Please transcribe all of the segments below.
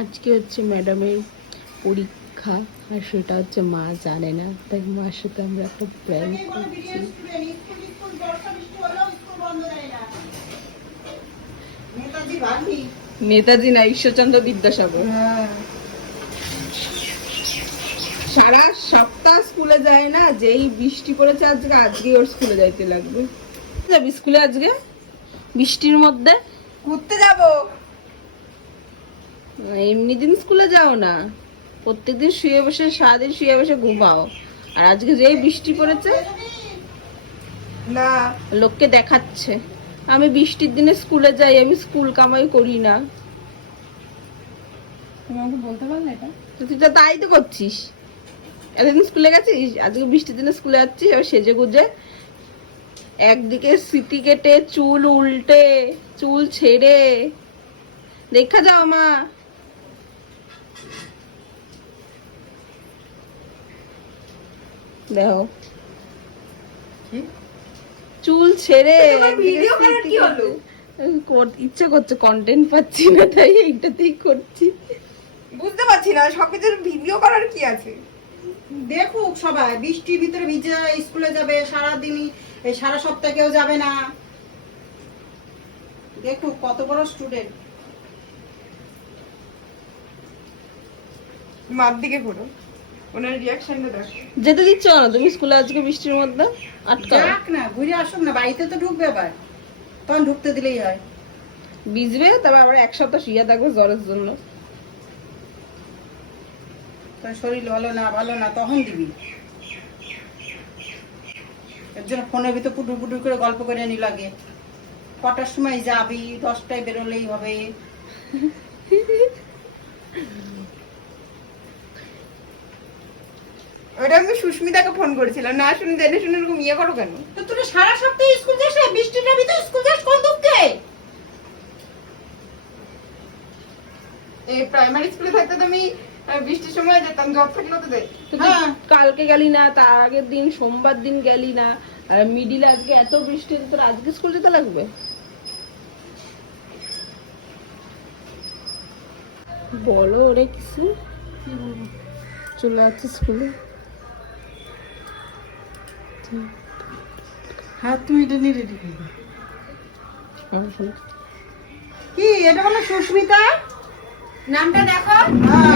আজকে হচ্ছে ম্যাডামের পরীক্ষা, আর সেটা হচ্ছে মা জানে না, তাই মার সাথে আমরা একটা প্ল্যান করছি। নেতাজি না, ঈশ্বরচন্দ্র বিদ্যাসাগর। সারা সপ্তাহ স্কুলে যায় না, যেই বৃষ্টি পড়েছে আজকে, আজকে ওর স্কুলে যাইতে লাগবে। যাবি স্কুলে আজকে বৃষ্টির মধ্যে? ঘুরতে যাব। এমনি দিন স্কুলে যাও না, প্রত্যেকদিন শুয়ে বসে সারাদিন শুয়ে বসে ঘুমাও, আর আজকে যেই বৃষ্টি পড়েছে না, লোককে দেখাচ্ছে আমি বৃষ্টির দিনে স্কুলে যাই, আমি স্কুল কামাই করি না। তুমি আমাকে বলতে পারলে এটা? তো তুই তো তাই তো করছিস, এতদিন স্কুলে গেছিস, আজকে বৃষ্টির দিনে স্কুলে যাচ্ছিস, আবার সেজে গুজে একদিকে স্মৃতি কেটে চুল উল্টে চুল ছেড়ে দেখা যাও মা। দেখো চুল ছেড়ে ভিডিও করার কি হলো? ইচ্ছে করছে, কন্টেন্ট পাচ্ছি না তাই এইটাতেই করছি। বুঝতে পারছি না সবকিছুর ভিডিও করার কি আছে। দেখুক সবাই, বৃষ্টির ভিতরে ভিজে স্কুলে যাবে, সারাদিনই সারা সপ্তাহ কেউ যাবে না। দেখুক কত বড় স্টুডেন্ট। মার দিকে ঘুরো, ওনার রিয়াকশনটা দেখো। যেতে দিচ্ছ না তুমি স্কুলে আজকে বৃষ্টির মধ্যে? আটকা যাক না, ঘুরে আসুক না, বাড়িতে তো ঢুকবে আবার, তখন ঢুকতে দিলেই হয়। ভিজবে, তারপর আবার এক সপ্তাহ শুয়ে থাকবে জ্বরের জন্য। তোর শরীর ভালো না তখন দিবি। এর জন্য ফোনের ভিতর পুটুর পুটুর করে গল্প করে নি লাগে। কটার সময় যাবি? 10টায় বেরোলেই হবে। ওটা আমি সুস্মিতাকে ফোন করেছিলাম, না শুনে জেনে শুনে এরকম ইয়ে করো কেন? তো তুই সারা সপ্তাহ স্কুল যাস না, বৃষ্টির ভিতরে স্কুল যাস কোন দুঃখে? এই প্রাইমারি স্কুলে থাকতে তো আমি বৃষ্টির সময় যেতাম, জব থাকলেও তো যাই। কালকে গেলি না, তার আগের দিন সোমবার দিন গেলি না, আর মিডিলে আজকে এত বৃষ্টি, তোর আজকে স্কুল যেতে লাগবে? বলো ওরে কিছু, চলে যাচ্ছে স্কুলে। হ্যাঁ তুই এটা নিয়ে রেডি করবি কি? এটা হলো সুস্মিতা, নামটা দেখো।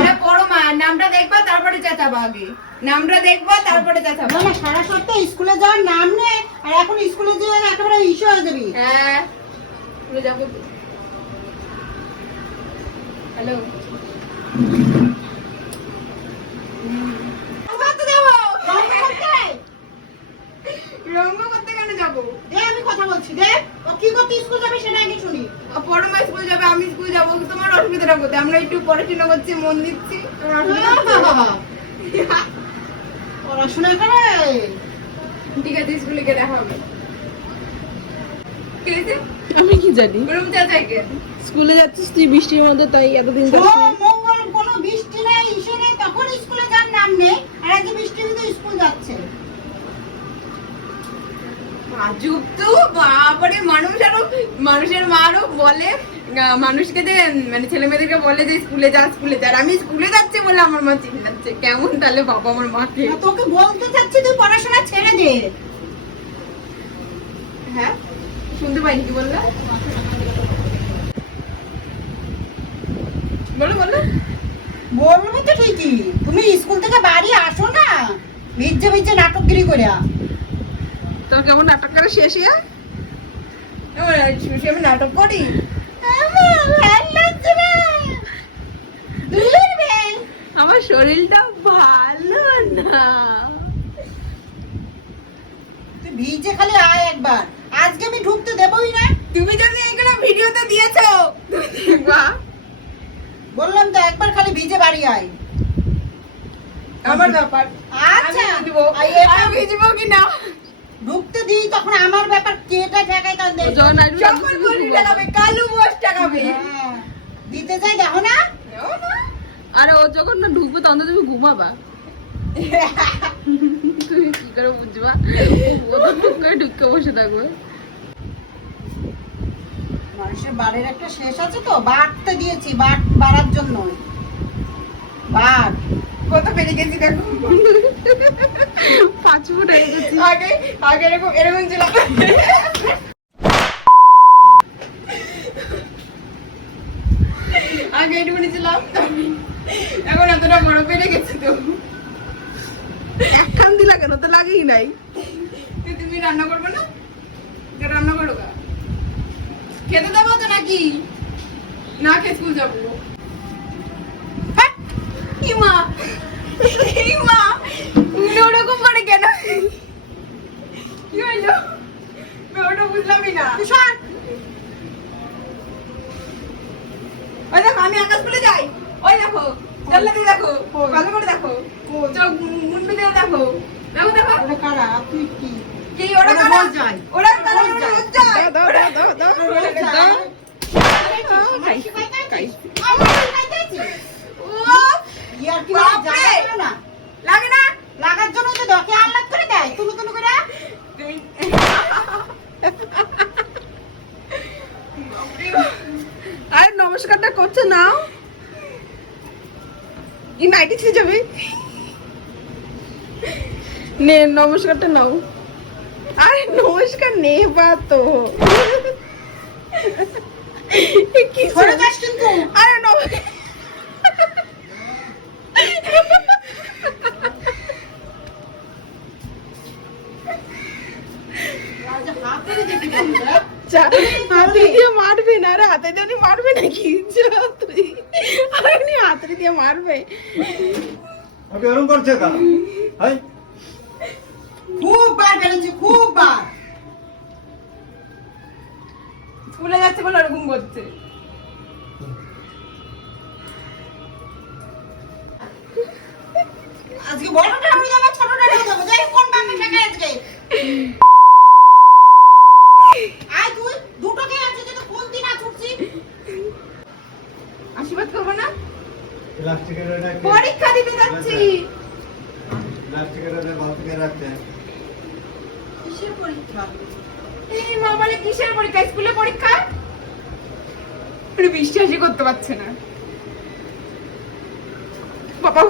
এটা বড় মা, নামটা দেখবা তারপরে চেঁচাবা। আগে নামটা দেখবা তারপরে চেঁচাবা। না সারা সপ্তাহ স্কুলে যাওয়ার নাম নেই, আর এখন স্কুলে যাওয়ার একেবারে ইস্যু হয়ে যাবি। হ্যাঁ স্কুলে যাবো। হ্যালো রঙ্গ করতে কেন যাবো? আমি কথা বলছি, দেখ ও কি করতে স্কুল যাবে সেটা আগে শুনি। বড় মা স্কুল যাবে, আমি স্কুল যাবো, তোমার অসুবিধাটা কোথায়? আমরা একটু পড়াশোনা করছি, মন দিচ্ছি। পড়াশোনা করে ঠিক আছে, স্কুলে গিয়ে দেখা হবে। আমি কি জানি, চাচাকে স্কুলে যাচ্ছিস তুই বৃষ্টির মধ্যে, তাই এতদিন মঙ্গল কোনো বৃষ্টি নেই, ইসে নেই, তখন স্কুলে যার নাম নেই, আর আজকে বৃষ্টির ভিতরে স্কুল যাচ্ছে। আজব তো, বাবারে। মানুষের মারও বলে মানুষকে, যে মানে ছেলে মেয়েদেরকে বলে যে স্কুলে যা স্কুলে যা, আমি স্কুলে যাচ্ছি বলে আমার মা চিল্লাচ্ছে। কেমন তাহলে বাবা আমার মাকে? তোকে বলতে চাচ্ছি তুই পড়াশোনা ছেড়ে দে। হ্যাঁ শুনতে পাইনি কি বললে? বলো বলবো তো ঠিকই। তুমি স্কুল থেকে বাড়ি আসো না, ভিজে ভিজে নাটকগিরি করে। তোর কেমন নাটক করে শেষ? আমি নাটক করি? আমার শরীরটা ভালো না। তুই ভিজে খালি আয় একবার, আজকে আমি ঢুকতে দেবই না। তুমি যদি এগুলো ভিডিওতে দিয়েছো দেখবা। বললাম তো একবার খালি ভিজে বাড়ি আয়, আমার ব্যাপার। আচ্ছা আমি ভিজবো কি না ঢুকতে দিই, তখন আমার ব্যাপার। কেটা ঠেকাই তার কালু বস ঠেকাবে। দিতে চাই, দেখো না। আরে ও যখন না ঢুকবে তখন তুমি ঘুমাবা। তুমি কি করে বুঝবা? ও তো টুক করে ঢুকে বসে থাকবে। মানুষের বাড়ির একটা শেষ আছে তো, বাড়তে দিয়েছি, বাড়ার জন্য। বাড় কত বেড়ে গেছি দেখো। 5 ফুট হয়ে গেছি। আগে আগে এরকম এরকম ছিল, আগে এটুকুনি ছিলাম, এখন এতটা বড় বেড়ে গেছি। তো এক কান্দি লাগে না তো লাগেই নাই। তুমি রান্না করবে না? রান্না করো গা, খেতে দেবো তো নাকি? না খেয়ে স্কুল যাবো। হ্যাঁ, ইমা ইমা তুমি ওরকম করে কেন? কি হইলো? আমি ওটা বুঝলামই না। তুষার, ওই দেখো আমি আকাশ বলে যাই, ওই দেখো জানলা দিয়ে দেখো, ভালো করে দেখো, চোখ মুন্ডু দিয়ে দেখো, দেখো দেখো। ওরা কারা? তুই কি? কি ওরা ওরা কারা? রোজ যায়। ওরা কারা? রোজ যায়। রোজ যায়। দাও দাও দাও দাও ওরা রোজ যায়। দাও। আমার শিখাইতে আছিস? খাইছি। আমার শিখাইতে আছিস? উফ, ইয়ার কি বাপরে! জায়গা ছিল না? লাগে না? লাগার জন্য তো দকে আল্লাহ করে দেয়, তুলু তুলু করে। আরে নমস্কারটা করছে নাও। ই নাইটি ছিঁড়ে যাবে। নে নমস্কারটা নাও। আরে নমস্কার নেবা তো। এ কি সরে যাস কিন্তু। আরে নমস্কার। আজ হাত ধরে দেখি বন্ধুরা। হাতে দিয়ে মারবে না, আরে হাতে দিয়ে উনি মারবে নাকি? যা তুই। আরে উনি হাতে দিয়ে মারবে। ওকে এরকম করছে কেন? হাই খুব বার বেড়েছে, খুব বার। স্কুলে যাচ্ছে বলে ওরকম করছে। আজকে বড়টা আমি যাবো, ছোটটা আমি যাবো। যাই হোক, কোন বাপে ঠেকায় আজকে? আয় তুই, দুটোকে আছে যে, তো কোন দিন আজ উঠছি? আশীর্বাদ করবো না? প্লাস্টিকের ওটা কি? পরীক্ষা দিতে যাচ্ছি। প্লাস্টিকের ওটা বালতিতে রাখতে। কিসের পরীক্ষা? এই মা বলে কিসের পরীক্ষা? স্কুলে পরীক্ষা? বিশ্বাসই করতে পারছে না। বাবা